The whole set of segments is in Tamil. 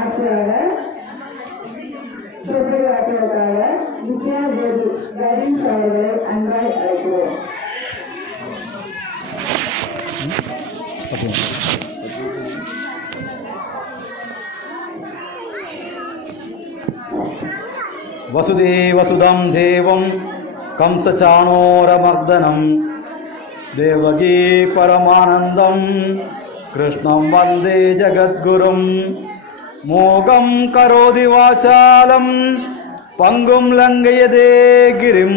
ஆட்சியாளர் சொற்றையாற்றுவதற்காக வித்யா தேவி கரீஷ் அவர்களை அன்பாய் அழைக்கிறோம். वसुदेवसुदं देवं कंसचाणूरमर्दनं देवकी परमानन्दं कृष्णं वन्दे जगद्गुरुं मोगं करोति वाचालं पङ्गुं लङ्घयते गिरिं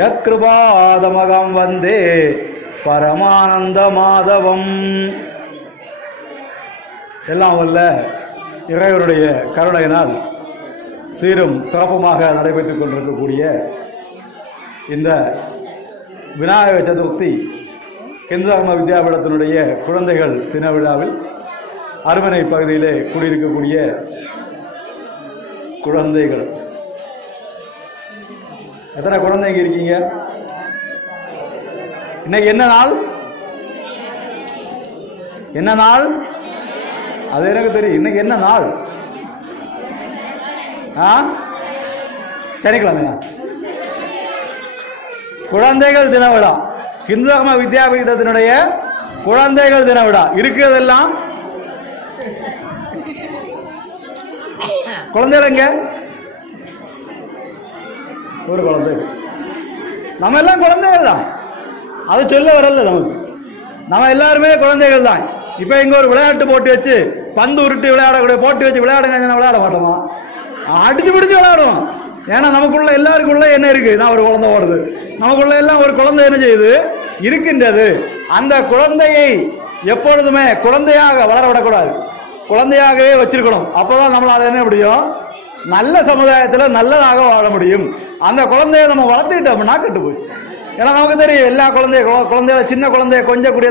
यत्कृपादमगं वन्दे பரமானந்தமாதவம். எல்லாம் வல்ல இறைவனுடைய கருணையினால் சீரும் சிறப்புமாக நடைபெற்றுக் கொண்டிருக்கக்கூடிய இந்த விநாயகர் சதுர்த்தி இந்து தர்ம வித்யாபீடத்தினுடைய குழந்தைகள் தின விழாவில் அருமனை பகுதியிலே கூடியிருக்கக்கூடிய குழந்தைகள், எத்தனை குழந்தைங்க இருக்கீங்க? இன்னைக்கு என்ன நாள்? என்ன நாள்? அது எனக்கு தெரியும். இன்னைக்கு என்ன நாள்? சனிக்கிழமையா? குழந்தைகள் தின விழா, இந்து தர்ம வித்யாபீடத்தினுடைய குழந்தைகள் தின விழா. இருக்கிறதெல்லாம் குழந்தைகள் எங்க? ஒரு குழந்தை. நம்ம எல்லாம் குழந்தைகள் தான், அது சொல்ல வரல. நம்ம எல்லாருமே குழந்தைகள் தான். இப்ப இங்க ஒரு விளையாட்டு போட்டி வச்சு பந்து உருட்டி விளையாடக்கூடிய போட்டி வச்சு விளையாடுங்க, விளையாட மாட்டோமா? அடிச்சு பிடிச்சு விளையாடுவோம். ஏன்னா நமக்குள்ள எல்லாருக்குள்ள என்ன இருக்கு? நான் ஒரு குழந்தை ஓடுது, நமக்குள்ள எல்லாம் ஒரு குழந்தை என்ன செய்யுது? இருக்கின்றது. அந்த குழந்தையை எப்பொழுதுமே குழந்தையாக வளர விடக்கூடாது, குழந்தையாகவே வச்சிருக்கணும். அப்பதான் நம்மளால என்ன முடியும்? நல்ல சமுதாயத்தில் நல்லதாக வாழ முடியும். அந்த குழந்தைய நம்ம வளர்த்துக்கிட்டோம்னா கெட்டு போச்சு. ஏன்னா நமக்கு தெரியும், எல்லா குழந்தைய சின்ன குழந்தைய கொஞ்சக்கூடிய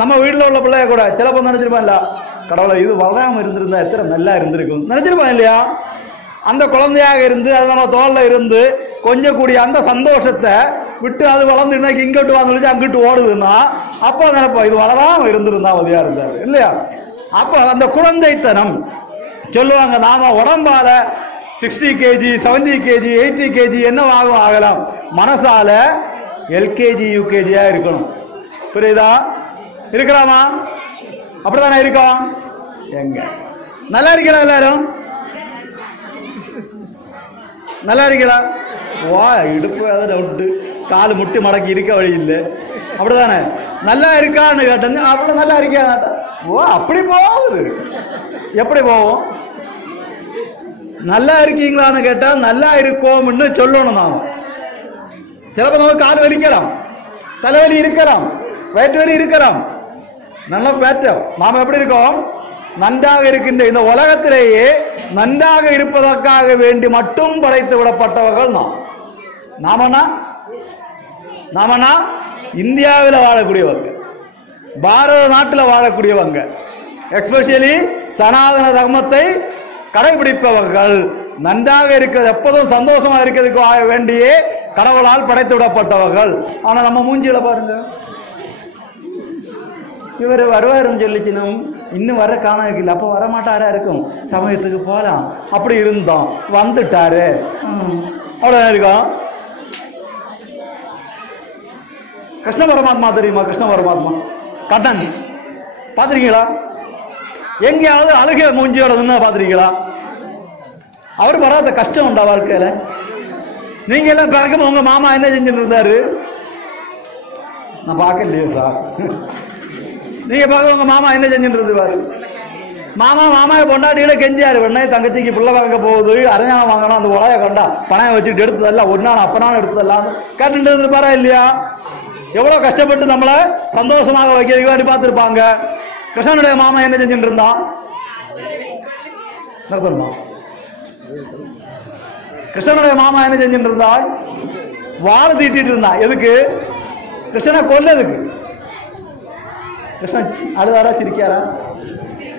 நம்ம வீட்டில் உள்ள பிள்ளைய கூட சிலப்போ நினைச்சிருப்போம், இல்ல கடவுளை இது வளராம இருந்திருந்தா எத்தனை நல்லா இருந்திருக்கும் நினைச்சிருப்போம் இல்லையா? அந்த குழந்தையாக இருந்து அது நம்ம தோல்ல இருந்து கொஞ்சக்கூடிய அந்த சந்தோஷத்தை விட்டு அது வளர்ந்து இன்னைக்கு இங்கிட்டு வாங்க அங்கிட்டு ஓடுதுன்னா அப்போ நினைப்போம் இது வளராம இருந்திருந்தா உதவியா இருந்தாரு இல்லையா? அப்போ அந்த குழந்தைத்தனம் சொல்லுவாங்க. நாம உடம்பால 60 kg 70 kg 80 kg என்னவாகும் ஆகலாம், மனசால LKG UKG இருக்கணும். புரியுதா? இருக்கலாமா? அப்படித்தானே இருக்கோம். எங்க நல்லா இருக்கிறா? எல்லாரும் நல்லா இருக்கிறா? வா இடுப்பு விட்டு காலு முட்டி மடக்கி இருக்க வழி இல்லை, அப்படிதானே? நல்லா இருக்கான்னு கேட்டது அப்படி நல்லா இருக்கா? ஓ அப்படி போகுது. எப்படி போவோம்? நல்லா இருக்கீங்களான்னு கேட்டா நல்லா இருக்கோம்னு சொல்லணும். நாம சிலப்போ நமக்கு கால் வலிக்கலாம், தலைவலி இருக்கலாம், வயிற்று வலி இருக்கலாம். நல்லா பேட்டோம். நாம எப்படி இருக்கோம்? நன்றாக இருக்கின்ற இந்த உலகத்திலேயே நன்றாக இருப்பதற்காக வேண்டி மட்டும் படைத்து விடப்பட்டவர்கள் நாமனா இந்தியாவில் வாழக்கூடியவங்க, பாரத நாட்டில் வாழக்கூடியவங்க, எஸ்பெஷலி சனாதன தர்மத்தை கடைபிடிப்பவர்கள், நன்றாக இருக்கிறது எப்போதும் சந்தோஷமா இருக்கிறதுக்கு வேண்டியே கடவுளால் படைத்து விடப்பட்டவர்கள். ஆனா நம்ம மூஞ்சியில பாருங்க, இவர் வருவாருன்னு சொல்லிக்கணும், இன்னும் வர காணவில்லை, அப்போ வரமாட்டாரா இருக்கும், சமயத்துக்கு போகலாம், அப்படி இருந்தோம், வந்துட்டாரு, அவ்வளோதான் இருக்கும். கிருஷ்ண பரமாத்மா தெரியுமா? கிருஷ்ண பரமாத்மா கண்ணன் பார்த்துருக்கீங்களா? எங்கேயாவது அழுகிய மூஞ்சியோட நின்று பார்த்துருக்கீங்களா? அவர் வராத கஷ்டம் உண்டா வாழ்க்கையில? நீங்க எல்லாம் பிறக்கும் உங்க மாமா என்ன செஞ்சுட்டு இருந்தாரு? நான் பார்க்கலையே சார். நீங்க பார்க்க உங்க மாமா என்ன செஞ்சுட்டு இருந்துவாரு? மாமாவை பொண்டாட்டியோட கெஞ்சியாரு, உடனே தங்கச்சிக்கு பிள்ளை வாங்க போகுது, அரஞ்சானம் வாங்கணும், அந்த உலைய கொண்டா பணம் வச்சுட்டு எடுத்ததெல்லாம் ஒரு நாள் அப்பனாலும் எடுத்ததெல்லாம் கேட்டுட்டு இருந்துப்பாரா இல்லையா? எவ்வளவு கஷ்டப்பட்டு நம்மளை சந்தோஷமாக வைக்கிறதுக்கு வேண்டி பார்த்துருப்பாங்க. கிருஷ்ணனுடைய மாமா என்ன செஞ்சுட்டு இருந்தான்? கிருஷ்ணனுடைய மாமா என்ன செஞ்சுட்டு இருந்தா? வாழை தீட்டிட்டு இருந்தான். எதுக்கு? கிருஷ்ணனை கொல்லதுக்கு. கிருஷ்ணன் அழுதாரா சிரிக்காரா?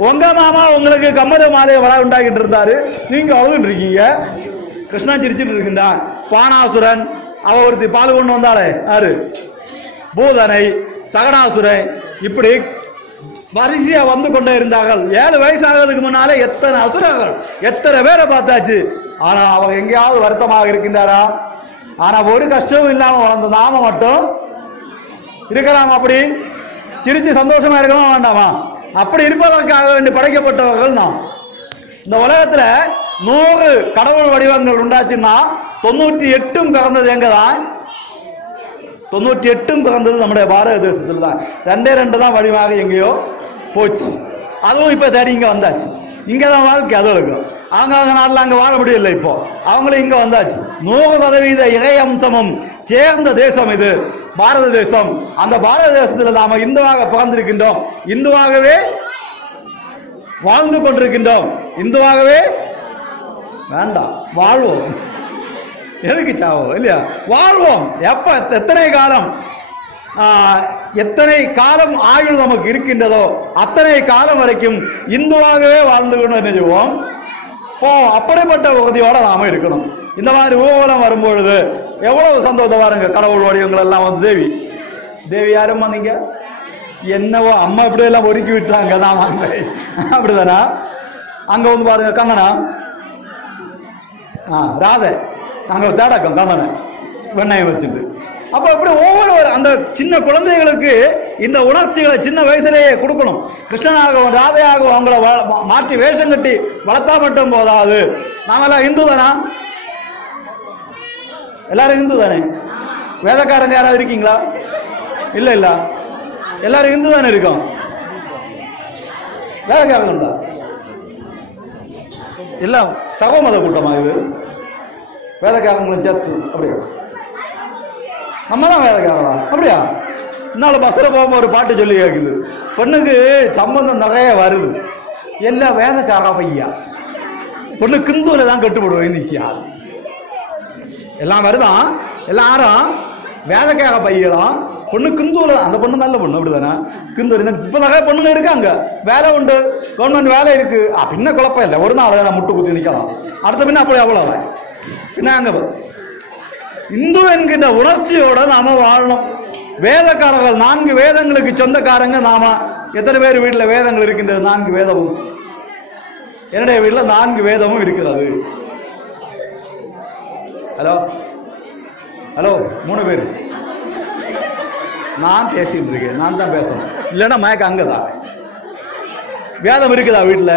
உங்க மாமா உங்களுக்கு கம்மத மாலையை வள உண்டாக்கிட்டு இருந்தாரு, நீங்க அழுதுட்டு இருக்கீங்க. கிருஷ்ணன் சிரிச்சுட்டு இருக்கின்றான். பானாசுரன் அவ ஒருத்தி பால் கொண்டு வந்தாலே யாரு? பூதனை, சகடாசுரன், இப்படி வரிசையா வந்து கொண்டே இருந்தார்கள். 7 வயசு ஆகிறதுக்கு முன்னாலே எத்தனை அசுரர்கள், எத்தனை பேரை பார்த்தாச்சு. ஆனா அவங்க எங்கேயாவது வருத்தமாக இருக்கின்றாரா? ஆனா ஒரு கஷ்டமும் இல்லாம வளர்ந்த நாம மட்டும் இருக்கலாம். அப்படி சிரிச்சு சந்தோஷமா இருக்கணும் வேண்டாமா? அப்படி இருப்பதற்காக வேண்டி படைக்கப்பட்டவர்கள் நாம். இந்த உலகத்துல 100 கடவுள் வடிவங்கள் உண்டாச்சுன்னா 98 பிறந்தது எங்கதான்? 98 பிறந்தது நம்முடைய பாரத தேசத்துல தான். 2 தான் வடிவாக எங்கேயோ போச்சு. அதுவும் இப்ப தேடி இங்க வந்தாச்சு. இங்கதான் வாழ்க்கை அது இருக்கும். அவங்க நாட்டில் அங்க வாழ முடியல. இப்போ அவங்களும் இங்க வந்தாச்சு. 100% இறை அம்சமும் சேர்ந்த தேசம் இது பாரத தேசம். அந்த பாரத தேசத்துல நாம இந்துவாக பிறந்திருக்கின்றோம், இந்துவாகவே வாழ்ந்து கொண்டிருக்கின்றோம், இந்துவாகவே வேண்டாம் வாழ்வோம். எதுக்கு சாவோம் இல்லையா? வாழ்வோம். எப்ப எத்தனை காலம் எத்தனை காலம் ஆயுள் நமக்கு இருக்கின்றதோ அத்தனை காலம் வரைக்கும் இந்துவாகவே வாழ்ந்து கொண்டு நினைவோம். அப்படிப்பட்ட உறுதியோட நாம இருக்கணும். இந்த மாதிரி ஊர்வலம் வரும்பொழுது எவ்வளவு சந்தோஷம் பாருங்க. கடவுள் வடிவங்கள் எல்லாம் வந்து தேவி யாரும்மா நீங்க? என்னவோ அம்மா இப்படி எல்லாம் ஒதுக்கி விட்டாங்க. நாம அப்படிதானா? அங்க வந்து பாருங்க கண்ணனா, ராதை, அங்க தேடக்கம் கண்ணனை வெண்ணையை வச்சுட்டு. அப்ப அப்படி ஒவ்வொரு அந்த சின்ன குழந்தைகளுக்கு இந்த உணர்ச்சிகளை சின்ன வயசுலேயே கொடுக்கணும். கிருஷ்ணனாகவும் ராதையாகவும் அவங்கள மாற்றி வேஷம் கட்டி வளர்த்தா மட்டும் போதாது. நாமெல்லாம் இந்து தானா? எல்லாரும் இந்து தானே? வேதக்காரங்க யாராவது இருக்கீங்களா? இல்ல இல்ல, எல்லாரும் இந்து தானே இருக்கோம். வேதக்காரங்க இல்ல சகோமத கூட்டமா இது? வேதக்காரங்களும் சேர்த்து அப்படியா? நம்ம தான் வேதக்காரங்களா? அப்படியா? இன்னும் பஸ்ல போகும்போது ஒரு பாட்டு சொல்லி கேட்குது. பொண்ணுக்கு சம்பந்தம் நிறைய வருது, எல்லாம் வேதக்கார பையா. பொண்ணு கிந்துவில தான் கட்டுப்படுவோம் நிற்கியா. எல்லாம் வருதான், எல்லாரும் வேதக்கார பையலாம். பொண்ணு கிந்துவில, அந்த பொண்ணு நல்ல பொண்ணு அப்படிதானே? கிந்து இப்ப நிறைய பொண்ணுங்க இருக்காங்க, வேலை உண்டு, கவர்மெண்ட் வேலை இருக்கு. பின்ன குழப்பம் இல்லை, ஒரு நாள் நான் முட்டு குத்தி நிற்கலாம். அடுத்த பின்ன அப்படி அவ்வளோ பின்ன அங்க இந்து என்கின்ற உணர்ச்சியோட நாம வாழணும். வேதக்காரர்கள் 4 வேதங்களுக்கு சொந்தக்காரங்க நாம. எத்தனை பேர் வீட்டில் வேதங்கள் இருக்கின்றது? 4 வேதமும். என்னுடைய வீட்டில் 4 வேதமும் இருக்கிறது. ஹலோ ஹலோ 3 பேர் நான் பேசிட்டு இருக்கேன். நான் தான் பேசணும், இல்லைன்னா மயக்க அங்கதான். வேதம் இருக்குதா வீட்டில்?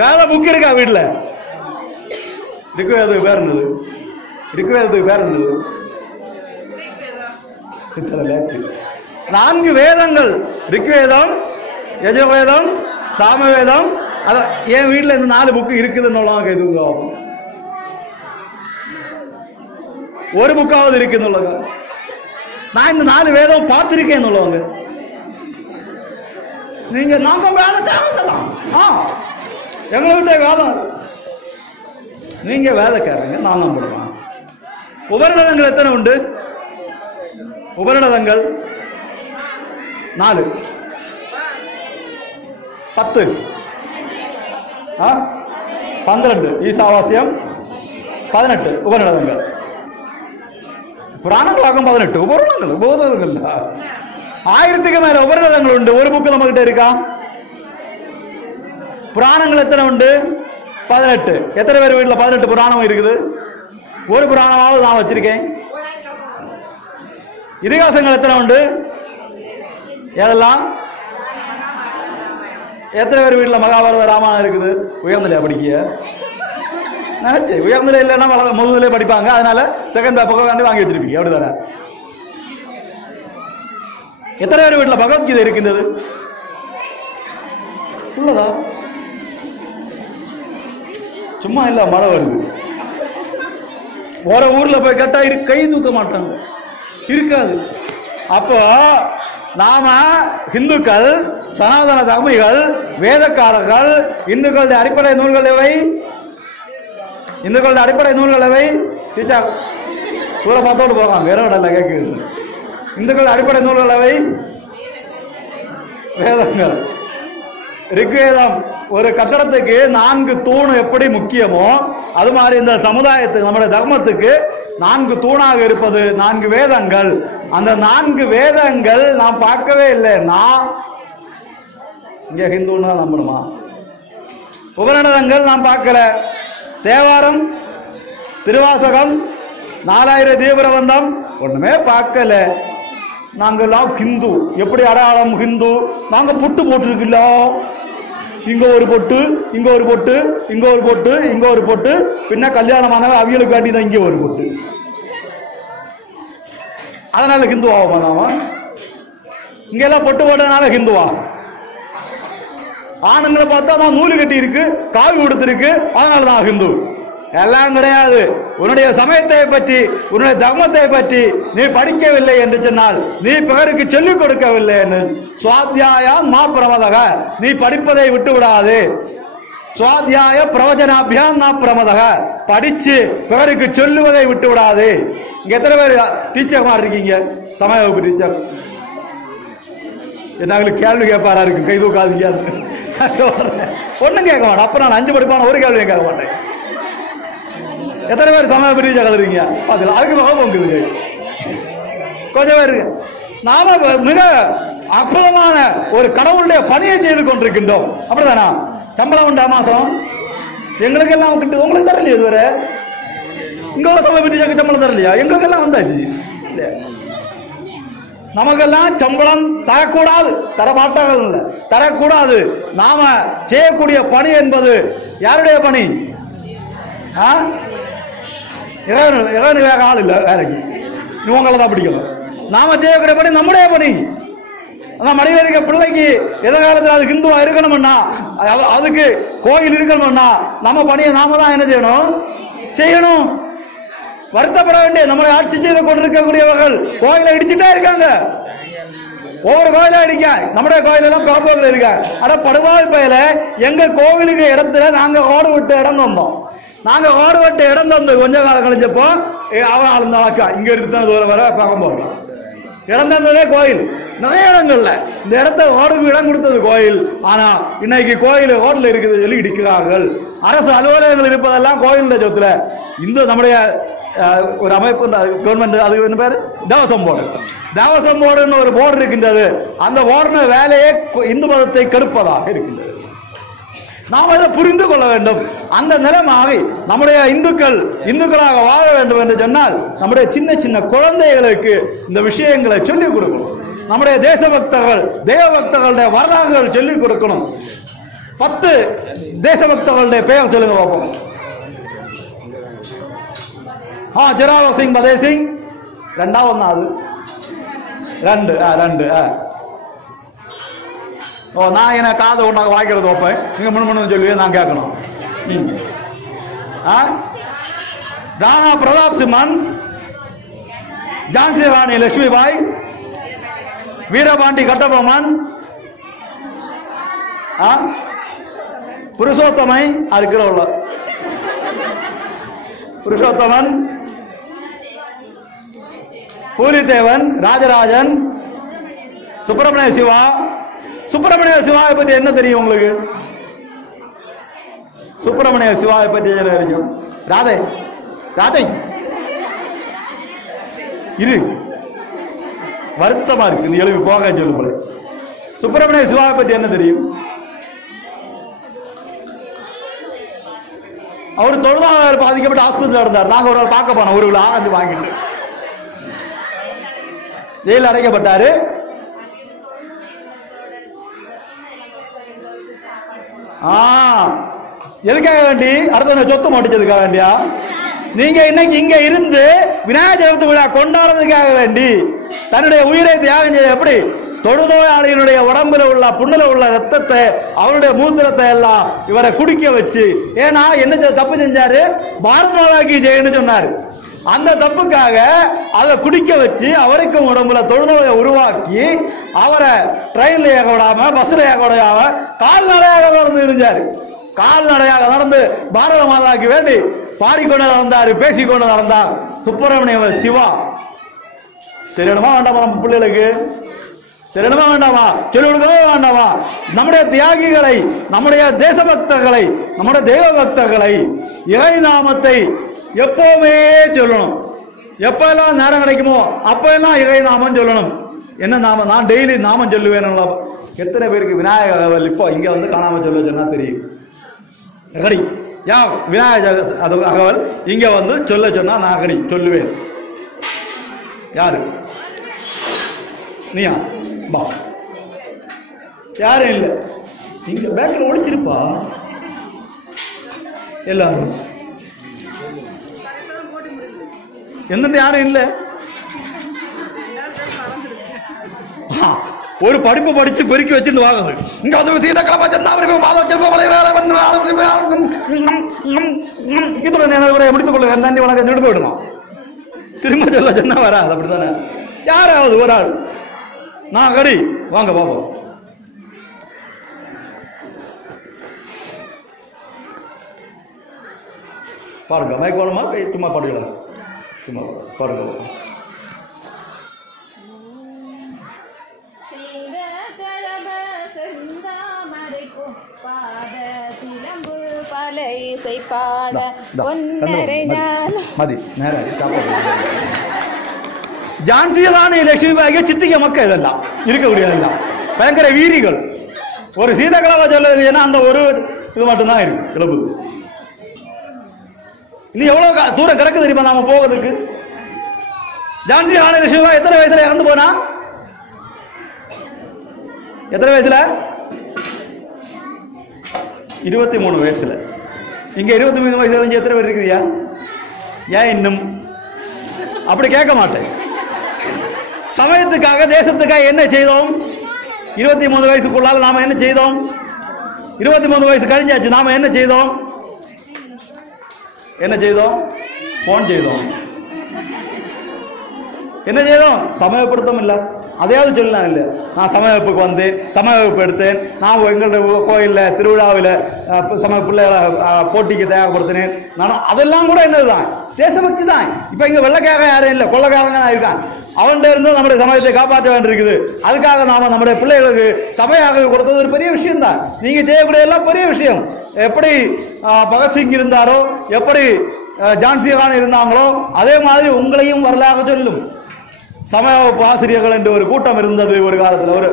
வேத புக் இருக்கா வீட்டில்? ரிக்வேதத்துக்கு பேர் இருந்தது, ரிக்வேதத்துக்கு பேர் இருந்தது 4 வேதங்கள். ரிக்வேதம், யஜுர்வேதம், சாமவேதம். அத என் வீட்டில் இந்த 4 புக்கு இருக்குதுன்னு எதுங்க? ஒரு புக்காவது இருக்குன்னு நான் இந்த 4 வேதம் பார்த்திருக்கேன். நீங்க நாங்க வேதம் எங்கள்கிட்ட வேதம், நீங்க வேதக்காரங்க, நான் நம்புறேன். உபரிடங்கள் எத்தனை உண்டு? உபரிடங்கள் 4, 10, 12 ஈசாவாசியம், 18 உபரிடங்கள். புராணங்களாகும் 18 உபரிடங்கள். உபரிடங்கள் 1000க்கு மேல உபரிடங்கள் உண்டு. ஒரு புக்கு நம்ம கிட்ட இருக்கா? புராணங்கள் எத்தனை உண்டு? 18. எத்தனை பேர் வீட்டில் 18 புராணம் இருக்குது? ஒரு புராணமாவது நான் வச்சிருக்கேன். இதிகாசங்கள் எத்தனை உண்டு? எதெல்லாம்? எத்தனை பேர் வீட்டில் மகாபாரத ராமாயணம் இருக்குது? உயர்நிலையா படிக்க நினைச்சு, உயர்நிலை இல்லைன்னா முதுநிலை படிப்பாங்க, அதனால செகண்ட் பேப்பர் வேண்டி வாங்கி வச்சிருப்பீங்க, அப்படிதானே? எத்தனை பேர் வீட்டில் பகவத்கீதை இருக்கின்றது? உள்ளதா? சும்மா இல்ல, மழை வருது. ஒரு ஊர்ல போய் கேட்டா கை தூக்க மாட்டாங்க, இருக்காது. அப்போ நாம இந்துக்கள், சனாதன தர்மிகள், வேதக்காரர்கள், இந்துக்களுடைய அடிப்படை நூல்கள் எவை? இந்துக்களுடைய அடிப்படை நூல்கள் எவை? டீச்சர் கூட பார்த்தோடு போகலாம், வேற இடம்ல கேட்குது. இந்துக்கள் அடிப்படை நூல்கள் எவை? வேதங்கள். ரிக்வேதம் ஒரு கட்டடத்துக்கு 4 தூண் எப்படி முக்கியமோ அது மாதிரி இந்த சமுதாயத்துக்கு நம்முடைய தர்மத்துக்கு 4 தூணாக இருப்பது 4 வேதங்கள். அந்த 4 வேதங்கள் நாம் பார்க்கவே இல்லை. நான் இங்க ஹிந்துன்னா நம்பணுமா? உபநிடதங்கள் நாம் பார்க்கல. தேவாரம், திருவாசகம், 4000 தீபிரபந்தம் ஒண்ணுமே பார்க்கல. நாங்கெல்லாம் ஹிந்து. எப்படி அடையாளம் ஹிந்து? நாங்க புட்டு போட்டிருக்கல, இங்க ஒரு பொட்டு, இங்க ஒரு பொட்டு, இங்க ஒரு பொட்டு, இங்க ஒரு பொட்டு, பின்ன கல்யாணமான அவியலுக்கு காட்டிதான் இங்க ஒரு பொட்டு. அதனால ஹிந்து ஆகுமா? நாம இங்க எல்லாம் பொட்டு போட்டதுனால ஹிந்துவா? ஆணுங்களை பார்த்தா நான் நூலு கட்டி இருக்கு, காவி கொடுத்திருக்கு, அதனாலதான் ஹிந்து. எல்லாம் கிடையாது. உன்னுடைய சமயத்தை பற்றி, உன்னுடைய தர்மத்தை பற்றி நீ படிக்கவில்லை என்று சொன்னால் நீ பிறருக்கு சொல்லிக் கொடுக்கவில்லை என்று. சுவாத்தியாயம் மா பிரமதக, நீ படிப்பதை விட்டு விடாது. சுவாத்தியாய பிரவச்சனாபியாம் நா பிரமதக, படிச்சு பிறருக்கு சொல்லுவதை விட்டு விடாது. இங்க எத்தனை பேர் டீச்சர் மாதிரி இருக்கீங்க? சமய வகுப்பு டீச்சர். என்னாங்களுக்கு கேள்வி கேட்பாரா இருக்கு, கை தூக்காதீங்க. ஒன்னும் கேட்க மாட்டேன். அப்ப நான் 5 படிப்பான ஒரு கேள்வியும் கேட்க மாட்டேன். எத்தனை பேர் சமய பிரிச்சா கலருங்க? பாத்தீங்களா? அதுக்கு முகம் பொங்குது. கொஞ்சம் பேர் நாம மிக அற்புதமான ஒரு கடவுளுடைய பணியை செய்து கொண்டிருக்கின்றோம். அப்படிதானா? சம்பளம் உண்டா மாசம்? எங்களுக்கு எல்லாம் உங்களுக்கு தரலையா? இதுவரை இங்க உள்ள சமய பிரிச்சாக்கு சம்பளம் தரலையா? எங்களுக்கு எல்லாம் வந்தாச்சு. நமக்கெல்லாம் சம்பளம் தரக்கூடாது, தரமாட்டார்கள் இல்லை, தரக்கூடாது. நாம செய்யக்கூடிய பணி என்பது யாருடைய பணி? வேற ஆள் இல்ல, வேலைக்கு இவங்களை தான் பிடிக்கணும். நாம செய்யக்கூடிய பணி நம்முடைய பணி. மனிதனுக்கு பிள்ளைக்கு எதிர்காலத்தில் அது ஹிந்துவா இருக்கணும்னா, அதுக்கு கோயில் இருக்கணும்னா நம்ம பணியை நாம தான் என்ன செய்யணும். வருத்தப்பட வேண்டிய நம்மளை ஆட்சி செய்து கொண்டிருக்கக்கூடியவர்கள் கோயிலை இடிச்சுட்டே இருக்காங்க. ஒவ்வொரு கோயிலா அடிக்க. நம்முடைய கோயிலெல்லாம் பிறப்போர்கள் இருக்காங்க. ஆனா படுவாய் பயில எங்க கோவிலுக்கு இடத்துல நாங்க ஓடு விட்டு இடம் தந்தோம். நாங்க ஓடு விட்டு இடம் தந்து கொஞ்ச காலம் கழிஞ்சப்போ அவன் ஆளுந்தாக்கா இங்க இருந்து தூரம் வர பார்க்க போகலாம். இடம் தந்ததே கோயில். நிறைய இடங்கள்ல இந்த இடத்த ஓடுக்கு இடம் கொடுத்தது கோயில். ஆனா இன்னைக்கு கோயில் ஓடல இருக்குது சொல்லி இடிக்கிறார்கள். அரசு அலுவலகங்கள் இருப்பதெல்லாம் கோயில் சொத்துல. இந்த நம்முடைய ஒரு அமைப்பு கவர்மெண்ட், அதுக்கு என்ன பேரு? தேவசம் போர்டு. தேவசம் போர்டுன்னு ஒரு போர்டு இருக்கின்றது. அந்த போர்டு வேலையே இந்து மதத்தை கெடுப்பதாக இருக்கின்றது. நாம் அதை புரிந்து கொள்ள வேண்டும். அந்த நிலைமாறி நம்முடைய இந்துக்களாக வாழ வேண்டும் என்று சொன்னால் நம்முடைய சின்ன சின்ன குழந்தைகளுக்கு இந்த விஷயங்களை சொல்லிக் கொடுக்கணும். நம்முடைய தேசபக்தர்கள், தேவபக்தர்களுடைய வரலாறுகள் சொல்லிக் கொடுக்கணும். 10 தேசபக்தர்களுடைய பெயர் சொல்லுங்க பார்ப்போம். ஜெராவ் சிங், பதே சிங், 2வது 2 நான் என்ன காதை ஒன்றாக வாய்க்கிறது வைப்பேன், நீங்க முன்னு சொல்லி நான் கேட்கணும். ராணா பிரதாப் சிம்மன், ஜான்சி ராணி லட்சுமிபாய், வீரபாண்டி கட்டபொம்மன், புருஷோத்தமை, அதுக்குள்ள புருஷோத்தமன், பூலிதேவன், ராஜராஜன், சுப்பிரமணிய சிவா. சுப்பிரமணிய சிவாவை பற்றி என்ன தெரியும் உங்களுக்கு? சுப்பிரமணிய சிவாவை பற்றி என்ன தெரியும்? ராதை இரு, வருத்தமா இருக்கு இந்த எழுதி போக சொல்லு. சுப்பிரமணிய சிவாவை பற்றி என்ன தெரியும்? அவர் தொழுவாளர் பாதிக்கப்பட்டு ஆஸ்பத்திரியில் இருந்தார். நாங்க ஒரு பார்க்க போனோம். ஒரு விழா வந்து வாங்கிட்டு ஜெயிலில் அடைக்கப்பட்டாரு. எதுக்காக வேண்டி? அடுத்த சொத்து மாட்டிச்சதுக்காக வேண்டியா? நீங்க இன்னைக்கு இங்க இருந்து விநாயகர் சதுர்த்தி விழா கொண்டாடுறதுக்காக வேண்டி தன்னுடைய உயிரை தியாகம் செய்ய எப்படி? தொழுநோயாளியினுடைய உடம்புல உள்ள புண்ணுல உள்ள ரத்தத்தை, அவருடைய மூத்திரத்தை எல்லாம் இவரை குடிக்க வச்சு, ஏன்னா என்ன தப்பு செஞ்சாரு? பாரத் மாதாக்கு ஜெயன்னு சொன்னாரு. அந்த தப்புக்காக அதை குடிக்க வச்சு அவருக்கும் உடம்புல தொழுநோயை உருவாக்கி அவரை ட்ரெயின்ல ஏக விடாம, பஸ்ல ஏக விடாம கால்நடையாக நடந்து இருந்தாரு. கால்நடையாக நடந்து பாரத மாதாக்கு வேண்டி பாடிக்கொண்டு நடந்தாரு, பேசிக்கொண்டு நடந்தார். சுப்பிரமணிய சிவா தெரியணுமா வேண்டாமா நம்ம பிள்ளைகளுக்கு? சொல்லணுமா வேண்டாமா? சொல்லிக் கொடுக்கவே வேண்டாமா? நம்முடைய தியாகிகளை, நம்முடைய தேசபக்தர்களை, நம்முடைய தெய்வ பக்தர்களை, இறை நாமத்தை எப்பவுமே சொல்லணும். எப்ப எல்லாம் நேரம் கிடைக்குமோ அப்ப எல்லாம் இறை நாமம் சொல்லணும். என்ன நாமம்? நான் டெய்லி நாமம் சொல்லுவேன். எத்தனை பேருக்கு விநாயகர் இப்போ இங்க வந்து காணாம சொல்ல சொன்னா தெரியும். கடி யா விநாயகர் அகவல் இங்க வந்து சொல்ல சொன்னா நான் கடி சொல்லுவேன். யாரு? நீயா? பா, யாரும் இல்லை. இங்க பேக்கில் ஒழிச்சிருப்பா எல்லாரும். எந்த யாரும் இல்லை. ஒரு படிப்பு படிச்சு பெருக்கி வச்சுட்டு வாங்குது. இங்க வந்து சீதக்கலமா முடித்துக் கொள்ள தண்ணி வழங்க திரும்ப விடணும். திரும்ப சொல்ல சொன்னா வராது. அப்படித்தானே? யாராவது ஒரு ஆள் நான் கடி வாங்க பாப்போம். பாருங்க, மைக் வேணுமா? சும்மா பாடுக்கலாம், சும்மா பாருங்க. ஜான்சி ராணி லட்சுமி பாய் சித்திக்க மக்கள் இதெல்லாம் இருக்கக்கூடியதெல்லாம் பயங்கர வீரிகள். ஒரு சீதகலவா சொல்லுது ஏன்னா அந்த ஒரு இது மட்டும்தான் இருக்கு கிளம்புது. இன்னும் எவ்வளவு தூரம் கிடக்கு தெரியுமா நாம போவதுக்கு? ஜான்சி ராணி லட்சுமி பாய் எத்தனை வயசுல இறந்து போனா? எத்தனை வயசுல? 23 வயசுல. இங்க 23 வயசுல எத்தனை பேர் இருக்குதியா? ஏன் இன்னும் அப்படி கேட்க மாட்டேன். சமயத்துக்காக, தேசத்துக்காக என்ன செய்தோம்? 23 வயசுக்குள்ளால் நாம என்ன செய்தோம்? 23 வயசு கழிஞ்சாச்சு. நாம என்ன செய்தோம்? என்ன செய்தோம்? போன் செய்தோம். என்ன செய்தோம்? சமயப்படுத்தம் இல்ல. அதையாவது சொல்லலாம். இல்லை, நான் சமயப்புக்கு வந்தேன், சமயப்பு எடுத்தேன், நான் எங்களுடைய கோயிலில் திருவிழாவில் சமய பிள்ளைகளை போட்டிக்கு தயார்படுத்தினேன். நான் அதெல்லாம் கூட என்னதுதான்? தேசபக்தி தான். இப்போ இங்கே வெள்ளைக்காக யாரும் இல்லை, கொள்ளைக்காரங்க தான் இருக்கான். அவன்கிட்ட இருந்து நம்முடைய சமயத்தை காப்பாற்ற வேண்டியிருக்குது. அதுக்காக நாம நம்முடைய பிள்ளைகளுக்கு சமயாக கொடுத்தது ஒரு பெரிய விஷயம் தான். நீங்க செய்யக்கூடிய எல்லாம் பெரிய விஷயம். எப்படி பகத்சிங் இருந்தாரோ, எப்படி ஜான்சி ராணி இருந்தாங்களோ, அதே மாதிரி உங்களையும் வரலாக சொல்லும். சமய ஆசிரியர்கள் என்று ஒரு கூட்டம் இருந்தது ஒரு காலத்தில். ஒரு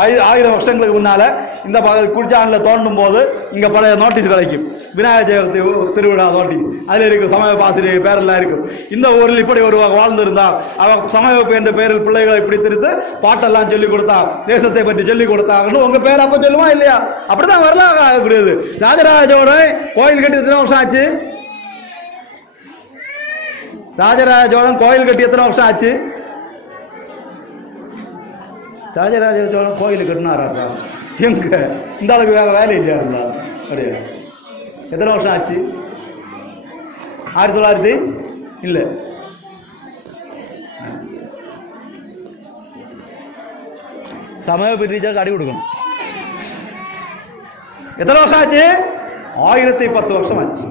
1000 வருஷங்களுக்கு முன்னால இந்த குடிச்சானில் தோண்டும் போது இங்க பழைய நோட்டீஸ் கிடைக்கும். விநாயகர் சதுர்த்தி திருவிழா நோட்டீஸ் அதுல இருக்கும். சமய ஆசிரியர் பேரெல்லாம் இருக்கும். இந்த ஊரில் இப்படி ஒரு வாழ்ந்திருந்தார், அவர் சமயப்பு என்ற பெயரில் பிள்ளைகளை இப்படி திருத்து பாட்டெல்லாம் சொல்லிக் கொடுத்தார், தேசத்தை பற்றி சொல்லிக் கொடுத்தாங்கன்னு உங்க பேர் அப்ப சொல்லுமா இல்லையா? அப்படிதான் வரலாறு ஆகக்கூடியது. ராஜராஜோட கோயில் கட்டி எத்தனை வருஷம் ஆச்சு? ராஜராஜ சோழன் கோயில் கட்டி எத்தனை வருஷம் ஆச்சு? ராஜராஜ சோழன் கோயில் கட்டினாரா? எங்க இந்த அளவுக்கு வேலை இல்லையா இருந்தா? கிடையாது. எத்தனை வருஷம் ஆச்சு? 1900 இல்ல. சமய பிரிச்சாக்கு அடி கொடுக்கணும். எத்தனை வருஷம் ஆச்சு? 1010 வருஷம் ஆச்சு.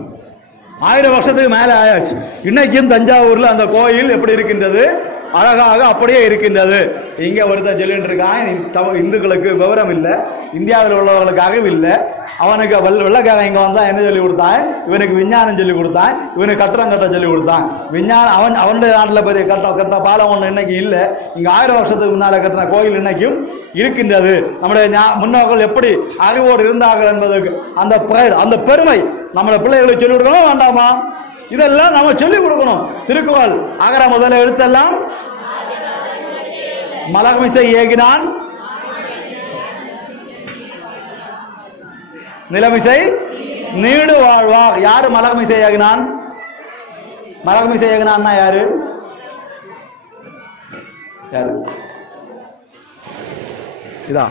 1000 வருஷத்துக்கு மேல ஆயாச்சு. இன்னைக்கும் தஞ்சாவூர்ல அந்த கோயில் எப்படி இருக்கின்றது? அழகாக அப்படியே இருக்கின்றது. இங்க ஒருத்தன் சொல்லிட்டு இருக்கான், இந்துக்களுக்கு விவரம் இல்லை, இந்தியாவில் உள்ளவர்களுக்காக இல்லை. அவனுக்கு வெள்ளக்காரன் இங்க வந்தா என்ன சொல்லி கொடுத்தான்? இவனுக்கு விஞ்ஞானம் சொல்லி கொடுத்தான், இவனுக்கு கட்டடம் கட்ட சொல்லி கொடுத்தான். விஞ்ஞானம் அவனுடைய நாட்டில் பெரிய கட்ட பாலம் ஒன்று இன்னைக்கு இல்லை. இங்க 1000 வருஷத்துக்கு முன்னால கட்டின கோயில் இன்னைக்கும் இருக்கின்றது. நம்முடைய முன்னோர்கள் எப்படி அறிவோடு இருந்தார்கள் என்பதற்கு அந்த பெருமை நம்முடைய பிள்ளைகளுக்கு சொல்லிக் கொடுக்கணும் வேண்டாமா? இதெல்லாம் நம்ம சொல்லிக் கொடுக்கணும். திருக்குறள் அகர முதல எழுத்தெல்லாம் மலர்மிசை ஏகினான், நிலமிசை நீடு வாழ்வார். யாரு மலர்மிசை ஏகினான்? மலர்மிசை ஏகினான்னா யாரு? யாரு? இதா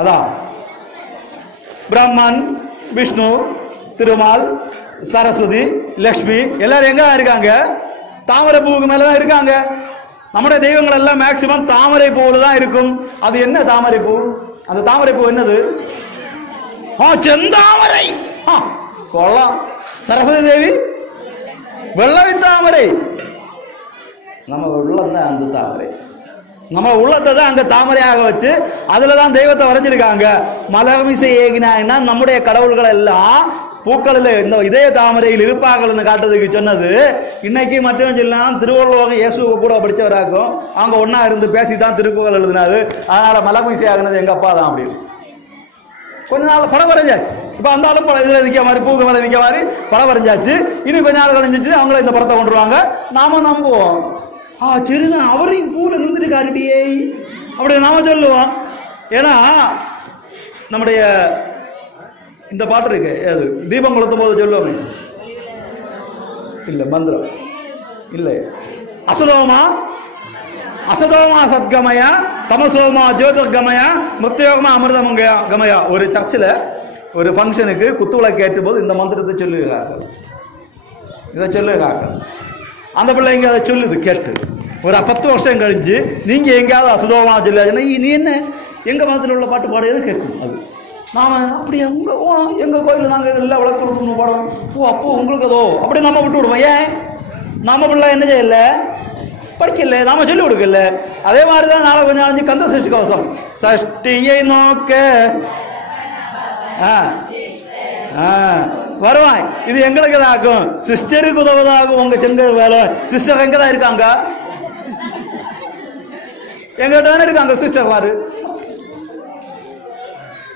அதான் பிரம்மன், விஷ்ணு, திருமால், சரஸ்வதி, லட்சுமி எல்லாரும் எங்க இருக்காங்க? தாமரை பூவுக்கு மேலதான் இருக்காங்க. நம்முடைய தெய்வங்கள் எல்லாம் மேக்சிமம் தாமரை பூவில் தான் இருக்கும். அது என்ன தாமரை பூ? அந்த தாமரை பூ என்னது? செந்தாமரை. கொள்ளலாம். சரஸ்வதி தேவி வெள்ளை தாமரை. நம்ம உள்ளம் தான் அந்த தாமரை. நம்ம உள்ளத்தை தான் அங்க தாமரையாக வச்சு அதுலதான் தெய்வத்தை வரைஞ்சிருக்காங்க. மலர்மிசை ஏகினாங்கன்னா நம்முடைய கடவுள்கள் எல்லாம் பூக்களில் இந்த இதய தாமரையில் இருப்பார்கள் காட்டுறதுக்கு சொன்னது. இன்னைக்கு மட்டும் சொல்லலாம் திருவள்ளுவர் இயேசுவை கூட படிச்சவராக்கும். அவங்க ஒன்னா இருந்து பேசித்தான் திருக்குறள் எழுதினாரு. அதனால மலர்மிசை ஆகினது எங்க அப்பா தான் அப்படின்னு கொஞ்ச நாள் படம் வரைஞ்சாச்சு. இப்ப அந்த ஆளும் இதுல நிக்க மாதிரி பூக்க மேல நிக்க மாதிரி படம் வரைஞ்சாச்சு. இன்னும் கொஞ்ச நாள் கழிஞ்சிச்சு அவங்கள இந்த படத்தை கொண்டுருவாங்க. நாம நம்புவோம். சரிதான் அவரையும் பூல நின்றுருக்காருடியே அப்படி நாம சொல்லுவோம். ஏன்னா நம்முடைய இந்த பாட்டு இருக்கு, அது தீபம் கொளுத்தும் போது சொல்லுவாங்க இல்ல மந்திரம் இல்ல அசுலோமா அசதோமா சத்கமயா தமசோமா ஜோதிர்கமயா மிருத்யோகமா அமிர்தம் கமயா. ஒரு சர்ச்சில் ஒரு ஃபங்க்ஷனுக்கு குத்துவிளை கேட்ட போது இந்த மந்திரத்தை சொல்லுகிறார்கள். இதை சொல்லுகிறார்கள். அந்த பிள்ளைங்க அதை சொல்லுது கேட்டு. ஒரு 10 வருஷம் கழிஞ்சு நீங்க எங்கேயாவது அசுதோமா சொல்லாதுன்னா நீ என்ன எங்க மதத்தில் உள்ள பாட்டு பாடுறது கேட்கும். அது நாம அப்படி எங்க கோயில் நாங்க எல்லாம் விளக்கு கொடுக்கணும் பாடம். அப்போ உங்களுக்கு அதோ அப்படி நம்ம விட்டு விடுவோம். ஏன் நாம பிள்ளை என்ன செய்யல படிக்கல, நாம சொல்லி கொடுக்கல. அதே மாதிரிதான் நாளை கொஞ்சம் அழிஞ்சு கந்த சஷ்டி கவசம் சஷ்டியை நோக்க வருவாய். இது எங்களுக்கு தான் ஆகும், சிஸ்டருக்கு உதவுதாகும். உங்க செங்க வேலை சிஸ்டர் எங்க தான் இருக்காங்க, எங்கிட்ட தானே இருக்காங்க சிஸ்டர். பாரு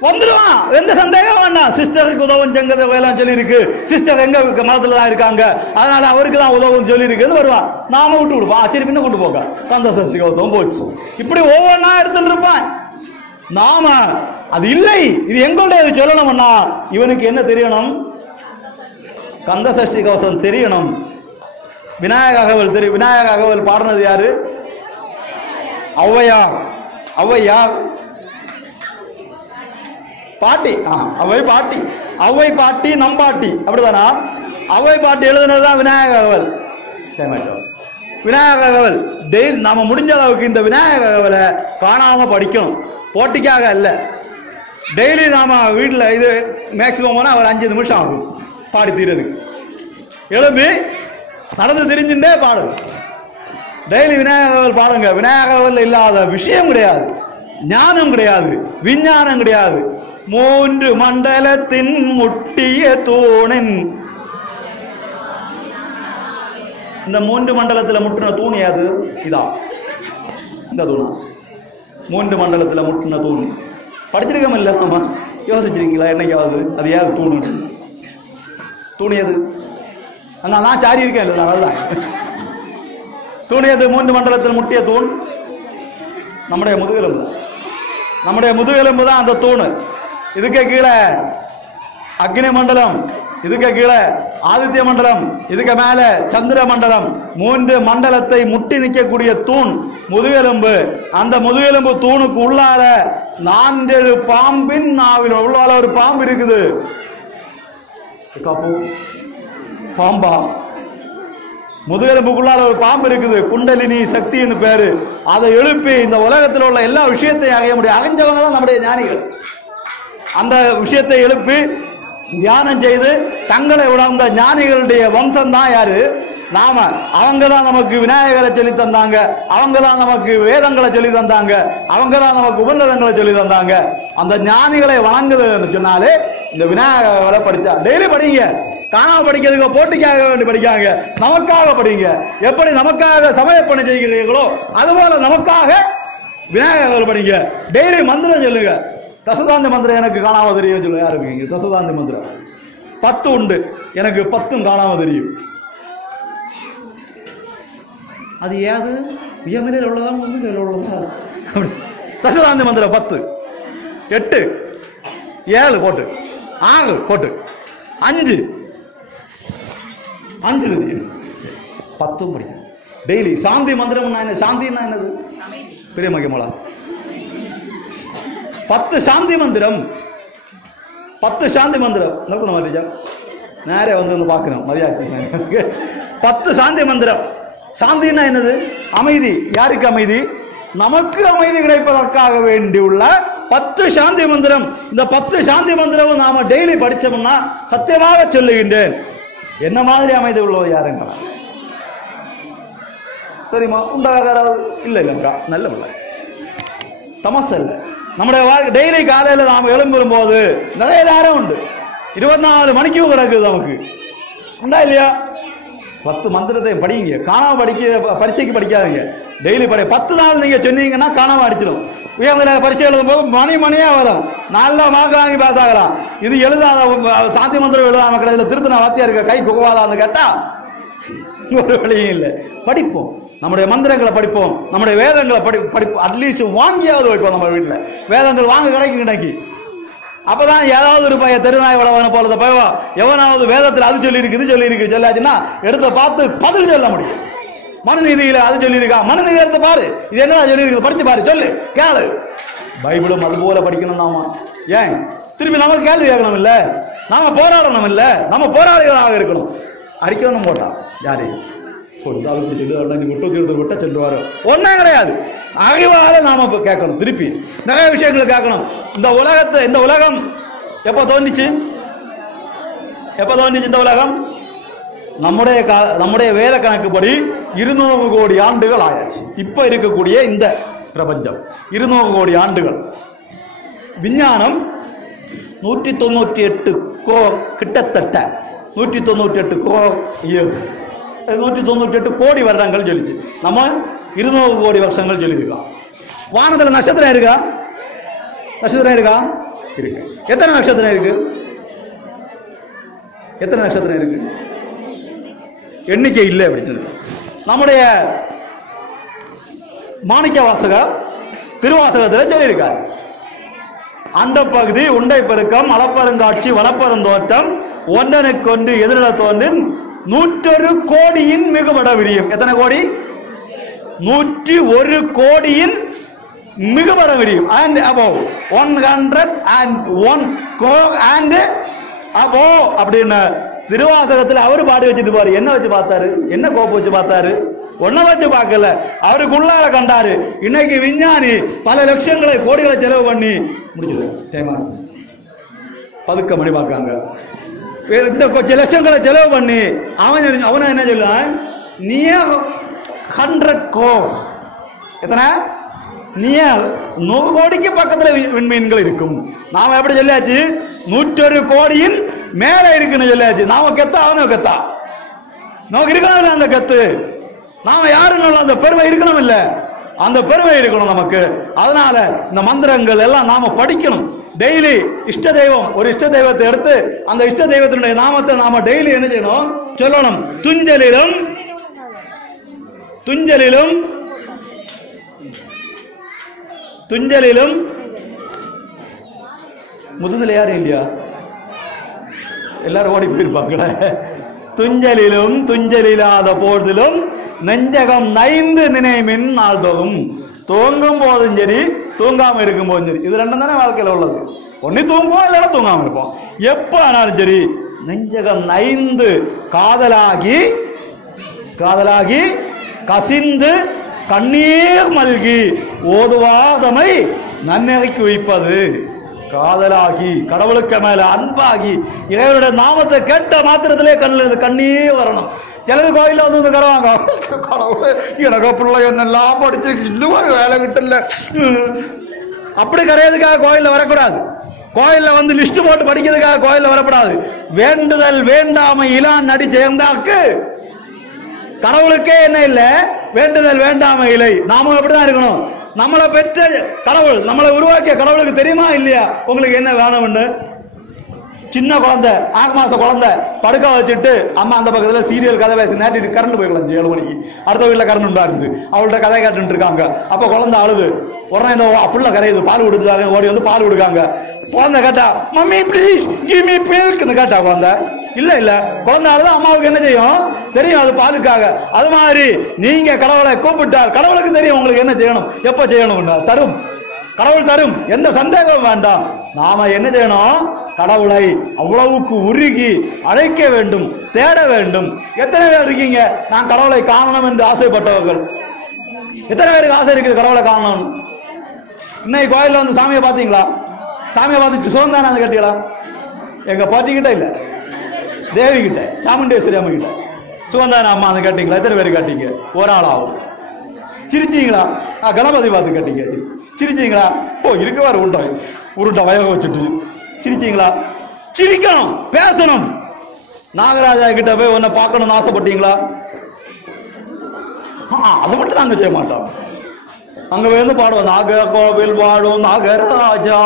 வந்துடுவான், எந்த சந்தேகம் வேண்டாம். சிஸ்டருக்கு உதவும் செங்கத வேலை சொல்லி இருக்கு. சிஸ்டர் எங்க மதத்துல தான் இருக்காங்க, அதனால அவருக்கு தான் உதவும் சொல்லி இருக்குன்னு வருவான். நாம விட்டு விடுவான். சரி பின்ன கொண்டு போக கந்த சஷ்டி கவசம் போச்சு. இப்படி ஒவ்வொன்னா எடுத்துட்டு இருப்பான். நாம அது இல்லை, இது எங்களுடைய சொல்லணும்னா இவனுக்கு என்ன தெரியணும்? கந்த சஷ்டி கவசம் தெரியணும். விநாயக அகவல் தெரியும். விநாயக அகவல் பாடினது யாரு? ஔவையார். ஔவையார் பாட்டி. அவை பாட்டி, அவை பாட்டி நம்பாட்டி அப்படிதானா? அவை பாட்டி எழுதுனதுதான் விநாயக அகவல். விநாயக அகவல் டெய்லி நாம முடிஞ்ச அளவுக்கு இந்த விநாயக அகவலை காணாம படிக்கணும். போட்டிக்காக அல்ல. டெய்லி நாம வீட்டில் இது மேக்சிமம் போனால் ஒரு 5 நிமிஷம் ஆகும் பாடி தீரதுக்கு. எழுப்பி நடந்து தெரிஞ்சுட்டே பாடு. டெய்லி விநாயகர் பாடுங்க. விநாயகர் இல்லாத விஷயம் கிடையாது, ஞானம் கிடையாது, விஞ்ஞானம் கிடையாது. 3 மண்டலத்தின் முட்டிய தூணின். இந்த 3 மண்டலத்தில் முட்டின தூண் யாது? இதா இந்த தூணா? 3 மண்டலத்தில் முட்டின தூண் படிச்சிருக்கோம் இல்ல? யோசிச்சிருக்கீங்களா என்னைக்காவது? அது யாரு தூணு? தூணியது நான் சாரி இருக்கேன் இல்லை, அதுதான் தூணியது. 3 மண்டலத்தில் முட்டிய தூண் நம்முடைய முதுகெலும்பு. நம்முடைய முதுகெலும்பு தான் அந்த தூணு. இதுக்கு கீழே அக்னி மண்டலம், இதுக்கு கீழே ஆதித்ய மண்டலம், இதுக்கு மேல சந்திர மண்டலம். 3 மண்டலத்தை முட்டி நிற்கக்கூடிய தூண் முதுகெலும்பு. அந்த முதுகெலும்பு தூணுக்கு உள்ளால 4 பாம்பின் நாவில் உள்ளால ஒரு பாம்பு இருக்குது. பாம்பா? முதுகெலும்புக்குள்ளால ஒரு பாம்பு இருக்குது, குண்டலினி சக்தின்னு பேரு. அதை எழுப்பி இந்த உலகத்தில் உள்ள எல்லா விஷயத்தையும் அடைய முடியும். அகைஞ்சவங்க தான் நம்முடைய ஞானிகள். அந்த விஷயத்தை எழுப்பி தியானம் செய்து தங்களை உணர்ந்த ஞானிகளுடைய வம்சம் தான் யாரு? நாம. அவங்க தான் நமக்கு விநாயகரை சொல்லி தந்தாங்க, அவங்க தான் நமக்கு வேதங்களை சொல்லி தந்தாங்க, அவங்க தான் நமக்கு உபநிடதங்களை சொல்லி தந்தாங்க. அந்த ஞானிகளை வணங்குதுன்னு சொன்னாலே இந்த விநாயகரை படிச்சா டெய்லி படிங்க. காணாம படிக்கிறதுக்கு போட்டிக்காக வேண்டி படிக்காங்க, நமக்காக படிங்க. எப்படி நமக்காக சமயப்பணி செய்கிறீர்களோ அதுபோல நமக்காக விநாயகர் படிங்க. டெய்லி மந்திரம் சொல்லுங்க. தசதாந்தி மந்திரம் எனக்கு காணாம தெரியும் சொல்லுங்க. யாருக்கு தசதாந்தி மந்திரம் 10 உண்டு, எனக்கு 10 காணாம தெரியும். அது ஏது உயர்ந்த நிலையில் உள்ளதா உயர்ந்த நிலையில் உள்ளதா? தசதாந்தி மந்திரம் 10, 8, 7 போட்டு 6 போட்டு 5 தெரியும். 10 படிக்கும் டெய்லி. சாந்தி மந்திரம் என்ன? சாந்தின்னா என்னது? பெரிய மகிமலா 10 சாந்தி மந்திரம். 10 சாந்தி மந்திரம் நடக்கணும் மாதிரியா? நேரே வந்து பார்க்கணும் மதியாச்சு. 10 சாந்தி மந்திரம். சாந்தின்னா என்னது? அமைதி. யாருக்கு அமைதி? நமக்கு அமைதி கிடைப்பதற்காக வேண்டியுள்ள 10 சாந்தி மந்திரம். இந்த 10 சாந்தி மந்திரம் நாம டெய்லி படிச்சோம்னா சத்தியமாக சொல்லுகின்றேன் என்ன மாதிரி அமைதி உள்ளது யாருங்களா? சரிம்மா உண்டாக இல்லை இல்லைங்கக்கா, நல்ல பிள்ளை. தமசல்ல. நம்முடைய வாழ்க்கை டெய்லி காலையில் நாம் எழும்பும் போது நிறைய நேரம் உண்டு. 24 மணிக்கும் கிடக்குது நமக்கு, உண்டா இல்லையா? 10 மந்திரத்தை படிங்க. காணாம பரீட்சைக்கு படிக்காதீங்க, டெய்லி 10 நாள் நீங்க சொன்னீங்கன்னா காணாம அடிச்சிடும். உயர்ந்த பரீட்சை எழுதும் போது மணியா வரும், நல்லா மார்க் வாங்கி பாஸ் ஆகலாம். இது எழுதாத சாந்தி மந்திரம் எழுதாம கிடையாது, திருத்தின வாத்தியா இருக்க கை குகவாதான்னு கேட்டா ஒரு வழியும் இல்லை. படிப்போம், நம்முடைய மந்திரங்களை படிப்போம், நம்முடைய வேதங்களை படிப்போம். அட்லீஸ்ட் வாங்கியாவது வைப்போம். நம்ம வீட்டில் வேதங்கள் வாங்க கிடைக்கும் கிடைக்கி. அப்பதான் ஏதாவது ஒரு பையன் தெருநாய் வளவன போலத பையவா எவனாவது வேதத்தில் அது சொல்லி இருக்கு இது சொல்லி இருக்கு சொல்லாச்சுன்னா எடுத்த பார்த்து பதில் சொல்ல முடியும். மனுநீதியில அது சொல்லியிருக்கா, மனுநீதி எடுத்து பாரு, இது என்ன சொல்லி இருக்கு படிச்சு பாரு, சொல்லு கேளு. பைபிளும் அது போல படிக்கணும். நாம ஏன் திரும்பி நமக்கு கேள்வி கேட்கணும் இல்ல, நாம போராடணும் இல்ல, நம்ம போராளிகளாக இருக்கணும். அடிக்கணும் போட்டா யாரு விட்ட சொல்லுவாரு ஒன்னும் கிடையாது. அறிவால நாம கேட்கணும், திருப்பி நிறைய விஷயங்களை கேட்கணும். இந்த உலகம் எப்ப தோன்றிச்சு? இந்த உலகம் நம்முடைய வேத கணக்குப்படி 200 கோடி ஆண்டுகள் ஆயாச்சு. இப்ப இருக்கக்கூடிய இந்த பிரபஞ்சம் 200 கோடி ஆண்டுகள். விஞ்ஞானம் 198 கிட்டத்தட்ட 198 இயர்ஸ், 198 கோடி வருடங்கள் சொல்லிச்சு. நம்ம 200 கோடி வருஷங்கள் சொல்லியிருக்கோம். வானத்துல நட்சத்திரம் இருக்கா? நட்சத்திரம் இருக்கா? இருக்கு. எத்தனை நட்சத்திரம் இருக்கு? எத்தனை நட்சத்திரம் இருக்கு? எண்ணிக்கை இல்லை அப்படின்னு நம்முடைய மாணிக்க வாசகர் திருவாசகத்தில் சொல்லியிருக்காரு. அந்த பகுதி உண்டை பெருக்கம் அளப்பெருங்காட்சி வளப்பெருந்தோட்டம் ஒன்றனுக்கொன்று எதிரிட தோன்றின் 101 கோடியின் மிகுபட விரியும். எத்தனை கோடி? 101 கோடியின் மிகுபட விரியும். and above 101 and above அப்படின்னு திருவாசகத்தில் அவரு பாடி வச்சுட்டு பாரு. என்ன வச்சு பார்த்தாரு? என்ன கோப்பு வச்சு பார்த்தாரு? ஒன்ன வச்சு பார்க்கல, அவருக்குள்ளார கண்டாரு. இன்னைக்கு விஞ்ஞானி பல லட்சங்களை கோடிகளை செலவு பண்ணி முடிஞ்சது பதுக்க மணி பார்க்காங்க. இந்த கொஞ்சம் லட்சங்களை செலவு பண்ணி அவனை என்ன சொல்லுவான்? நீயே 100 crores. எத்தனை? நீயே 100 கோடிக்கு பக்கத்தில் விண்மீன்கள் இருக்கும். நாம எப்படி சொல்லியாச்சு? 101 கோடியின் மேல இருக்குன்னு சொல்லியாச்சு. நாம கெத்தா அவனை கெத்தா? நமக்கு இருக்கணும் அந்த கத்து. நாம யாருன்னு அந்த பெருமை இருக்கணும் இல்ல, அந்த பெருமை இருக்கணும் நமக்கு. அதனால இந்த மந்திரங்கள் எல்லாம் நாம படிக்கணும். டெய்லி இஷ்ட தெய்வம், ஒரு இஷ்ட தெய்வத்தை எடுத்து அந்த இஷ்ட தெய்வத்தினுடைய நாமத்தை நாம டெய்லி என்ன செய்யணும்? சொல்லணும். துஞ்சலிலும் துஞ்சலிலும் துஞ்சலிலும் முதுநிலை யாரும் இல்லையா? எல்லாரும் ஓடி போயிருப்பாங்களே. துஞ்சலிலும் துஞ்சலில்லாத போதிலும் நெஞ்சகம் நைந்து நினைமின் நாள்தோறும். தூங்கும் போதும் சரி, தூங்காம இருக்கும் போதும் சரி, இது ரெண்டும் தானே வாழ்க்கையில் உள்ளது. ஒன்னு தூங்குவோம், இல்லைன்னா தூங்காம இருப்போம். எப்ப ஆனாலும் சரி நெஞ்சகம் நைந்து காதலாகி கசிந்து கண்ணீர் மல்கி ஓதுவாதமை நன்னெறிக்கு வைப்பது. காதலாகி கடவுளுக்கு மேல அன்பாகி இறைவனுடைய நாமத்தை கேட்ட மாத்திரத்திலே கண்ணீர் வரணும். சிலது கோயில வந்து கருவாங்க, கடவுளே எனக்கு பிள்ளை என்னெல்லாம் படிச்சு இன்னும் ஒரு வேலை கிட்டல, அப்படி கரையதுக்காக கோயில்ல வரக்கூடாது. கோயில்ல வந்து லிஸ்ட் போட்டு படிக்கிறதுக்காக கோயில்ல வரக்கூடாது. வேண்டுதல் வேண்டாமை இலான் நடி சேர்ந்தாக்கு கடவுளுக்கே என்ன இல்லை, வேண்டுதல் வேண்டாமை இல்லை. நாம எப்படிதான் இருக்கணும்? நம்மளை பெற்ற கடவுள், நம்மளை உருவாக்கிய கடவுளுக்கு தெரியுமா இல்லையா உங்களுக்கு என்ன வேணும்னு? சின்ன குழந்தை, 6 மாச குழந்தை படுக்க வச்சுட்டு அம்மா அந்த பக்கத்துல சீரியல் கதை பேசி நேட்டி கரண்ட் போய்க்கலாம் 7 மணிக்கு. அடுத்த வீட்டுல கரண்ட் உண்டா இருந்து அவள்கிட்ட கதை கேட்டு இருக்காங்க. அப்ப குழந்தை அழுது, உடனே இந்த புள்ள கரையுது, பால் கொடுத்துருக்காங்க, ஓடி வந்து பால் கொடுக்காங்க. குழந்தை கேட்டா மம்மி ப்ளீஸ் கிவ் மீ மில்க்னு கேட்டா குழந்தை இல்ல குழந்தை அழுது அம்மாவுக்கு என்ன செய்யும் தெரியும், அது பாலுக்காக. அது மாதிரி நீங்க கடவுளை கூப்பிட்டால் கடவுளுக்கு தெரியும் உங்களுக்கு என்ன செய்யணும், எப்ப செய்யணும். தரும், கடவுள் தரும், எந்த சந்தேகமும் வேண்டாம். நாம என்ன செய்யணும்? கடவுளை அவ்வளவுக்கு உருகி அழைக்க வேண்டும், தேட வேண்டும். எத்தனை பேர் இருக்கீங்க நான் கடவுளை காணணும் என்று ஆசைப்பட்டவர்கள்? எத்தனை பேருக்கு ஆசை இருக்குது கடவுளை காணணும்? இன்னைக்கு கோயில்ல வந்து சாமியை பார்த்தீங்களா? சாமியை பார்த்துட்டு சோந்தான கேட்டீங்களா? எங்க பாட்டிக்கிட்ட இல்ல, தேவி கிட்ட, சாமுண்டேஸ்வரி அம்மா கிட்ட சுகந்தான அம்மா அந்த கேட்டீங்களா? எத்தனை பேர் கேட்டீங்க? ஒரு ஆள் ஆகும். சிரிச்சீங்களா? கணபதி பார்த்து கேட்டீங்க. சிரிச்சீங்களா? ஓ இருக்கவாரு உருண்டை வயக வச்சுட்டு சிரிச்சீங்களா? சிரிக்கணும், பேசணும். நாகராஜா கிட்ட போய் உன்னை பார்க்கணும்னு ஆசைப்பட்டீங்களா? அது மட்டும் நாங்க செய்ய மாட்டோம். அங்க வந்து பாடுவோம், நாக கோவில் வாழும் நாகராஜா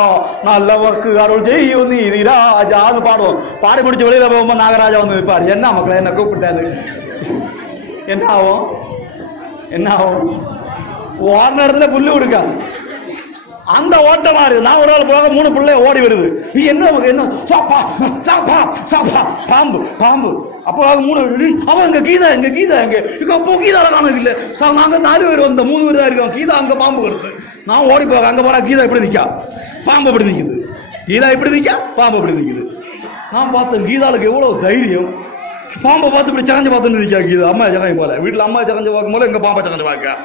நல்லவர்க்கு அருள் செய்யும் நீதி ராஜான்னு பாடுவோம். பாடி முடிச்சு வெளியில போகும்போது நாகராஜா வந்து இருப்பாரு. என்ன மக்களை என்ன கூப்பிட்டாரு? என்ன ஆகும்? என்ன ஆகும்? ஓடுன இடத்துல புல்லு கொடுக்காது. அந்த ஓட்டமா இருக்கு. நான் ஒரு நாள் போக 3 பிள்ளை ஓடி வருது. என்ன சாப்பா சாப்பா சாப்பா பாம்பு பாம்பு. அப்போ 3 அவன் இங்க கீதா இங்க கீதா இங்க அப்போ கீதால காணது இல்ல. நாங்க 4 பேர் வந்த 3 பேர் தான் இருக்கோம். கீதா அங்க பாம்பு கொடுத்து நான் ஓடி போக அங்க போனா கீதா இப்படி நிக்கா, பாம்பு இப்படி நிக்குது. கீதா இப்படி நிக்கா, பாம்பு இப்படி நிக்குது. நான் பார்த்தேன் கீதாளுக்கு எவ்வளவு தைரியம். பாம்பை பார்த்து இப்படி சகஞ்சு பார்த்து நிற்கா கீதா. அம்மா சகஞ்சு போல வீட்டுல அம்மா சகஞ்சு பார்க்கும் போல எங்க பாம்பை சகஞ்சு பார்க்க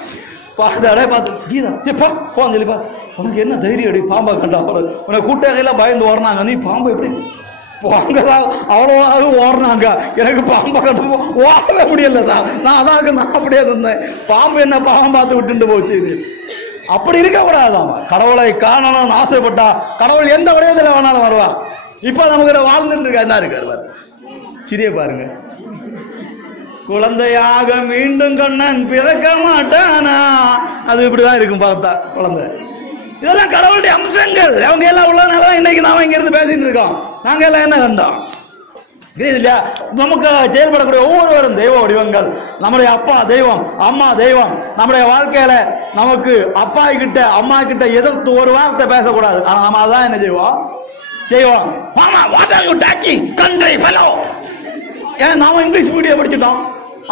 பார்த்தாடே பார்த்து கீதா போன்னு சொல்லி பார்த்து உனக்கு என்ன தைரியம் அடி பாம்பை கண்டா உனக்கு கூட்டாகையெல்லாம் பயந்து ஓடுனாங்க. நீ பாம்பை எப்படி அங்கதான் அவ்வளோவாவது ஓடுனாங்க. எனக்கு பாம்பை கண்டு ஓடவே முடியல சார். நான் அதாக நான் அப்படியே இருந்தேன். பாம்பு என்ன பாம்பை பார்த்து விட்டுட்டு போச்சு. இது அப்படி இருக்கக்கூடாதாமா. கடவுளை காணணும்னு ஆசைப்பட்டா கடவுள் எந்த வடிவத்தில் வேணாலும் வருவா. இப்ப நமக்கு வாழ்ந்துட்டு இருக்கா என்ன இருக்காரு சிறிய பாருங்க. குழந்தையாக மீண்டும் கண்ணன் பிறக்க மாட்டானா? அது இப்படிதான் இருக்கும் பார்த்தா குழந்தை. இதெல்லாம் கடவுளுடைய அம்சங்கள். அவங்க எல்லாம் உள்ளனால இன்னைக்கு நாம இங்க இருந்து பேசிட்டு இருக்கோம். நாங்க எல்லாம் என்ன கண்டோம் இல்லையா? நமக்கு செயல்படக்கூடிய ஒவ்வொருவரும் தெய்வ வடிவங்கள். நம்முடைய அப்பா தெய்வம், அம்மா தெய்வம். நம்முடைய வாழ்க்கையில நமக்கு அப்பா கிட்ட அம்மா கிட்ட எதிர்த்து ஒரு வார்த்தை பேசக்கூடாது. ஆனா நாம அதான் என்ன செய்வோம்? நாம இங்கிலீஷ் மீடியம் படிச்சுட்டோம்,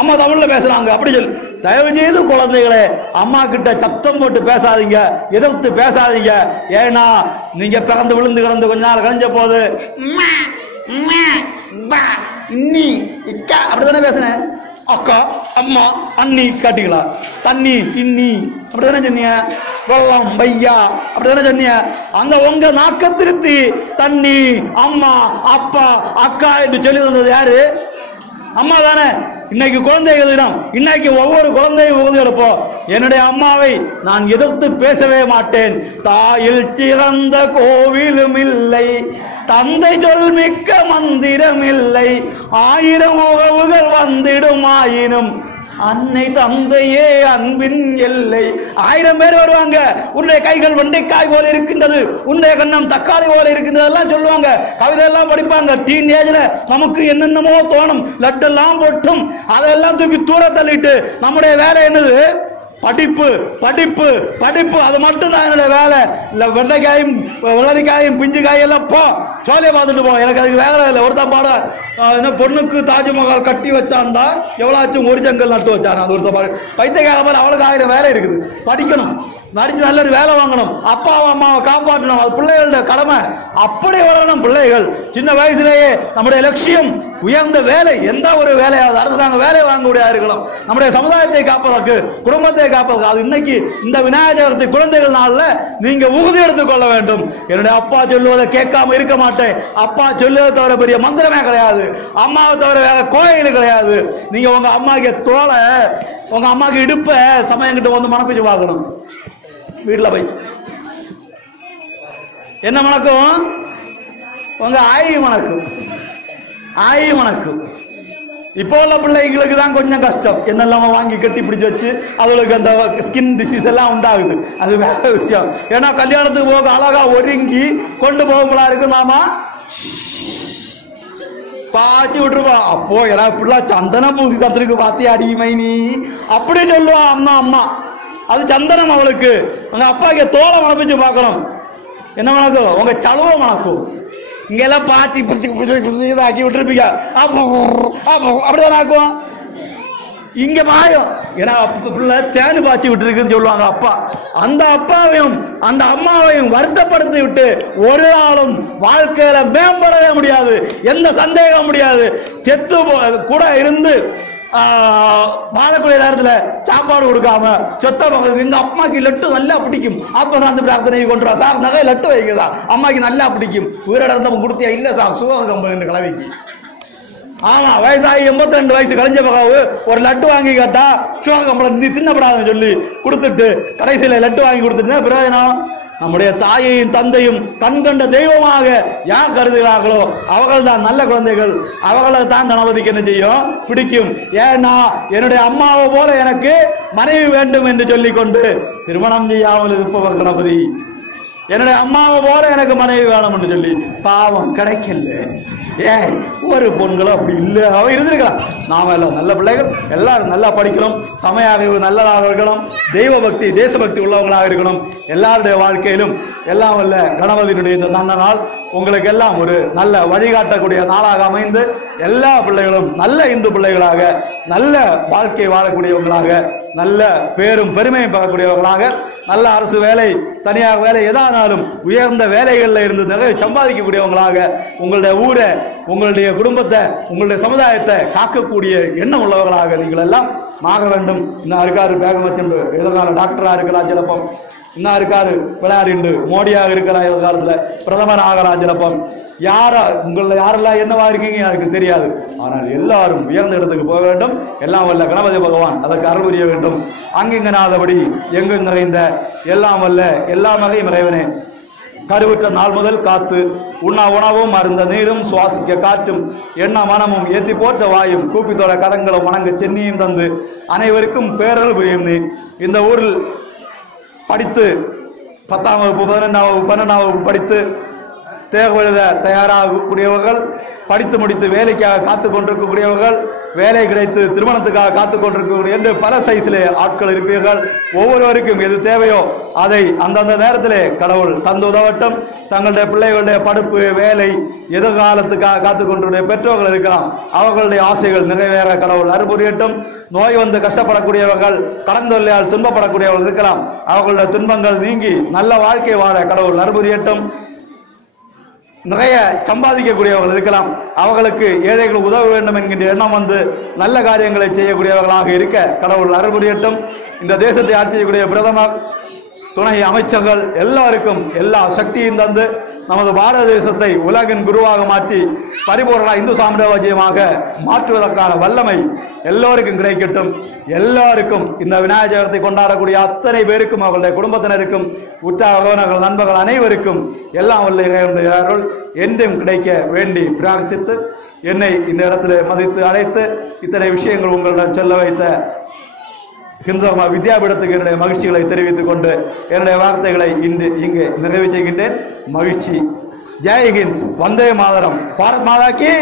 அம்மா தமிழ்ல பேசுறாங்க அப்படி சொல்லு. தயவு செய்து குழந்தைகளை அம்மா கிட்ட சத்தம் போட்டு பேசாதீங்க, எதிர்த்து பேசாதீங்க. ஏன்னா நீங்க பிறந்து விழுந்து கிடந்து கொஞ்ச நாள் கழிஞ்ச போது அப்படித்தானே பேசுனேன். அக்கா அம்மா அண்ணி காட்டிங்களா? தண்ணி இன்னி அப்படித்தானே சொன்னீங்க. வெள்ளம் பையா அப்படித்தானே சொன்னீங்க. அந்த உங்க நாக்க திருத்தி தண்ணி அம்மா அப்பா அக்கா என்று சொல்லி தந்தது யாரு? அம்மா தானே. இன்னைக்கு குழந்தைகள் தினம். இன்னைக்கு ஒவ்வொரு குழந்தையும் உறுதி எடுப்போம். என்னுடைய அம்மாவை நான் எதிர்த்து பேசவே மாட்டேன். தாயில் சிறந்த கோவிலும் இல்லை, தந்தை சொல் மிக்க மந்திரம் இல்லை, 1000 உறவுகள் வந்திடும் ஆயினும் அன்னை தந்தையே அன்பின் எல்லை. 1000 பேர் வருவாங்க. உன்னுடைய கைகள் வெண்டைக்காய் போல இருக்கின்றது, உன்னுடைய கண்ணம் தக்காளி போல இருக்கின்றது எல்லாம் சொல்லுவாங்க. கவிதை எல்லாம் படிப்பாங்க. டீன் ஏஜ்ல நமக்கு என்னென்னமோ தோணும். லட்டெல்லாம் போட்டும் அதெல்லாம் தூக்கி தூர தள்ளிட்டு நம்முடைய வேலை என்னது? படிப்பு படிப்பு படிப்பு. அது மட்டும் தான் என்னுடைய வேலை. இல்ல வெண்டைக்காயும் வெள்ளரிக்காயும் பிஞ்சு காயெல்லாம் போ சோலையை பார்த்துட்டு போ, எனக்கு அதுக்கு வேலை இல்லை. ஒருத்தன் பாட என்ன பொண்ணுக்கு தாஜ்மஹால் கட்டி வச்சான்டா எவ்வளோச்சும் ஒரு ஜங்கல் நட்டு வச்சான். அது ஒருத்தன் பாடு பைத்தியக்கார மாதிரி. அவளுக்கு 1000 வேலை இருக்குது. படிக்கணும், நடிச்சு நல்ல ஒரு வேலை வாங்கணும், அப்பாவை அம்மாவை காப்பாற்றணும். அது பிள்ளைகளோட கடமை. அப்படி வளரணும் பிள்ளைகள். சின்ன வயசுலேயே நம்முடைய லட்சியம் உயர்ந்த வேலை. எந்த ஒரு வேலையாவது அரசாங்க வேலை வாங்கக்கூடிய இருக்கணும். நம்முடைய சமுதாயத்தை காப்பதற்கு, குடும்பத்தை காப்பதற்கு. அது இன்னைக்கு இந்த விநாயகர் சதுர்த்தி குழந்தைகள் நாள்ல நீங்க உறுதி எடுத்துக் கொள்ள வேண்டும். என்னுடைய அப்பா சொல்லுவதை கேட்காம இருக்க மாட்டேன். அப்பா சொல்லுவதை தவிர பெரிய மந்திரமே கிடையாது, அம்மாவை தவிர வேற கோயில் கிடையாது. நீங்க உங்க அம்மாக்கு தோலை, உங்க அம்மாக்கு இடுப்ப சமயம் கிட்ட வந்து மணப்பிச்சு பார்க்கணும். வீட்டுல போய் என்ன மணக்கும்? உங்க ஆயி மணக்கும், ஆயி மணக்கும். இப்போ உள்ள பிள்ளைங்களுக்கு தான் கொஞ்சம் கஷ்டம். என்னெல்லாம் வாங்கி கட்டி பிடிச்சு வச்சு அவளுக்கு அந்த ஸ்கின் டிசீஸ் எல்லாம் உண்டாகுது. அது வேற விஷயம். ஏன்னா கல்யாணத்துக்கு போக அழகா ஒருங்கி கொண்டு போகும்போதா இருக்கு. மாமா பாய்ச்சி விட்டுருப்பா. அப்போ ஏன்னா இப்படிலாம் சந்தன பூசி கத்திருக்கு பாத்தியா அடிமை நீ அப்படி சொல்லுவா அம்மா. அம்மா அது சந்தனம் அவளுக்கு. உங்க அப்பாக்கு தோலை மணப்பிச்சு பார்க்கணும். என்ன மணக்கும்? உங்க சலுவை மணக்கும். இங்க எல்லாம் பாத்தி ஆக்கி விட்டுருப்பீங்க. அப்படிதான் ஆக்குவோம். இங்க மாயம். ஏன்னா தேனு பாய்ச்சி விட்டுருக்குன்னு சொல்லுவாங்க அப்பா. அந்த அப்பாவையும் அந்த அம்மாவையும் வருத்தப்படுத்தி விட்டு ஒரு நாளும் வாழ்க்கையில மேம்படவே முடியாது. எந்த சந்தேகம் முடியாது. செத்து கூட இருந்து வாழக்கூடிய நேரத்துல சாப்பாடு கொடுக்காம சொத்த பக்கம். எங்க அம்மாக்கு லட்டு நல்லா பிடிக்கும். ஆத்மசாந்தி பிரார்த்தனை கொண்டு சார் நகை லட்டு வைக்கிறதா அம்மாக்கு நல்லா பிடிக்கும். உயிரிழந்தவங்க கொடுத்தியா? இல்ல சார் சுக கம்பெனி கலவைக்கு ஆமா, வயசாகி 82 வயசு கழிஞ்ச பகாவு ஒரு லட்டு வாங்கி கேட்டா நீ தின்னப்படாதுன்னு சொல்லி கொடுத்துட்டு கடைசியில லட்டு வாங்கி கொடுத்துட்டு பிரயோஜனம். நம்முடைய தாயையும் தந்தையும் கண் கண்ட தெய்வமாக யார் கருதுகிறார்களோ அவர்கள் தான் நல்ல குழந்தைகள். அவர்களை தான் கணபதிக்கு என்ன செய்யும், பிடிக்கும். ஏன்னா என்னுடைய அம்மாவை போல எனக்கு மனைவி வேண்டும் என்று சொல்லிக் கொண்டு திருமணம் செய்யாமல் இருப்பவர் கணபதி. என்னுடைய அம்மாவை போல எனக்கு மனைவி வேணும் என்று சொல்லி பாவம் கிடைக்கல. ஏன் ஒரு பொண்களும் அப்படி இல்லை, அவ இருந்திருக்கலாம். நாம எல்லாம் நல்ல பிள்ளைகள், எல்லாரும் நல்லா படிக்கணும், சமய அறிவு நல்லதாக இருக்கணும், தெய்வ பக்தி தேசபக்தி உள்ளவங்களாக இருக்கணும். எல்லாருடைய வாழ்க்கையிலும் எல்லாம் வல்ல கணபதியினுடைய இந்த நல்ல நாள் உங்களுக்கு எல்லாம் ஒரு நல்ல வழிகாட்டக்கூடிய நாளாக அமைந்து எல்லா பிள்ளைகளும் நல்ல இந்து பிள்ளைகளாக நல்ல வாழ்க்கை வாழக்கூடியவங்களாக நல்ல பேரும் பெருமையும் பெறக்கூடியவர்களாக நல்ல அரசு வேலை தனியார் வேலை எதானாலும் உயர்ந்த வேலைகளில் இருந்து நிறைய சம்பாதிக்கக்கூடியவங்களாக உங்களுடைய ஊரை உங்களுடைய குடும்பத்தை உங்களுடைய சமுதாயத்தை காக்கக்கூடிய எண்ணம் உள்ளவர்களாக நீங்கள் எல்லாம் ஆக வேண்டும். இன்னும் இருக்காரு பேகமச்சன் எதிர்கால டாக்டராக இருக்கலாம் சிலப்பம், இன்னும் இருக்காரு விளையாடிண்டு மோடியாக இருக்கிறா எதிர்காலத்தில் பிரதமர் ஆகலாம் சிலப்பம். யாரா உங்கள யாரெல்லாம் என்னவா இருக்கீங்க எனக்கு தெரியாது. ஆனால் எல்லாரும் உயர்ந்த இடத்துக்கு போக வேண்டும். எல்லாம் வல்ல கணபதி பகவான் அதற்கு அருள் புரிய வேண்டும். அங்கிங்கனாதபடி எங்கும் நிறைந்த எல்லாம் வல்ல எல்லா வகையும் இறைவனே கருவுற்ற நாள் முதல் காத்து உண்ணா உணவும் அருந்த நீரும் சுவாசிக்க காற்றும் எண்ண மனமும் ஏற்றி போற்ற வாயும் கூப்பித்தோட கரங்களும் வணங்க சென்னியும் தந்து அனைவருக்கும் பேரல் புரியும் நீ. இந்த ஊரில் படித்து 10ஆம் வகுப்பு 11ஆம் வகுப்பு 12ஆம் வகுப்பு படித்து தேர்வு எழுத தயாராகக்கூடியவர்கள், படித்து முடித்து வேலைக்காக காத்து கொண்டிருக்கக்கூடியவர்கள், வேலை கிடைத்து திருமணத்துக்காக காத்து கொண்டிருக்கக்கூடிய என்று பல சைஸிலே ஆட்கள் இருப்பீர்கள். ஒவ்வொருவருக்கும் எது தேவையோ அதை அந்தந்த நேரத்திலே கடவுள் தந்து உதவட்டும். தங்களுடைய பிள்ளைகளுடைய படிப்பு வேலை எதிர்காலத்துக்காக காத்து கொண்டிருக்கிற பெற்றோர்கள் இருக்கலாம், அவர்களுடைய ஆசைகள் நிறைவேற கடவுள் அருள்புரியட்டும். நோய் வந்து கஷ்டப்படக்கூடியவர்கள், கடன் தொல்லையால் துன்பப்படக்கூடியவர்கள் இருக்கலாம், அவர்களுடைய துன்பங்கள் நீங்கி நல்ல வாழ்க்கை வாழ கடவுள் அருள்புரியட்டும். நிறைய சம்பாதிக்கக்கூடியவர்கள் இருக்கலாம், அவர்களுக்கு ஏழைகள் உதவ வேண்டும் என்கின்ற எண்ணம் வந்து நல்ல காரியங்களை செய்யக்கூடியவர்களாக இருக்க கடவுள் அருள் புரியட்டும். இந்த தேசத்தை ஆட்சி செய்யக்கூடிய பிரதமர் துணை அமைச்சர்கள் எல்லாருக்கும் எல்லா சக்தியும் தந்து நமது பாரத தேசத்தை உலகின் குருவாக மாற்றி பரிபூரண இந்து சாம்ராஜ்யமாக மாற்றுவதற்கான வல்லமை எல்லோருக்கும் கிடைக்கட்டும். எல்லாருக்கும் இந்த விநாயகர் சதுர்த்தி கொண்டாடக்கூடிய அத்தனை பேருக்கும் அவர்களுடைய குடும்பத்தினருக்கும் உற்றார் உறவினர்கள் நண்பர்கள் அனைவருக்கும் எல்லாம் வல்ல இறைவனுடைய அருள் என்றும் கிடைக்க வேண்டி பிரார்த்தித்து என்னை இந்த இடத்துல மதித்து அழைத்து இத்தனை விஷயங்கள் உங்களிடம் சொல்ல வைத்த ஹிந்து வித்யாபீடத்துக்கு என்னுடைய மகிழ்ச்சிகளை தெரிவித்துக் கொண்டு என்னுடைய வார்த்தைகளை இன்று இங்கு நிறைவு செய்கின்றேன். மகிழ்ச்சி. ஜெய் ஹிந்த், வந்தே மாதரம், பாரத் மாதா கி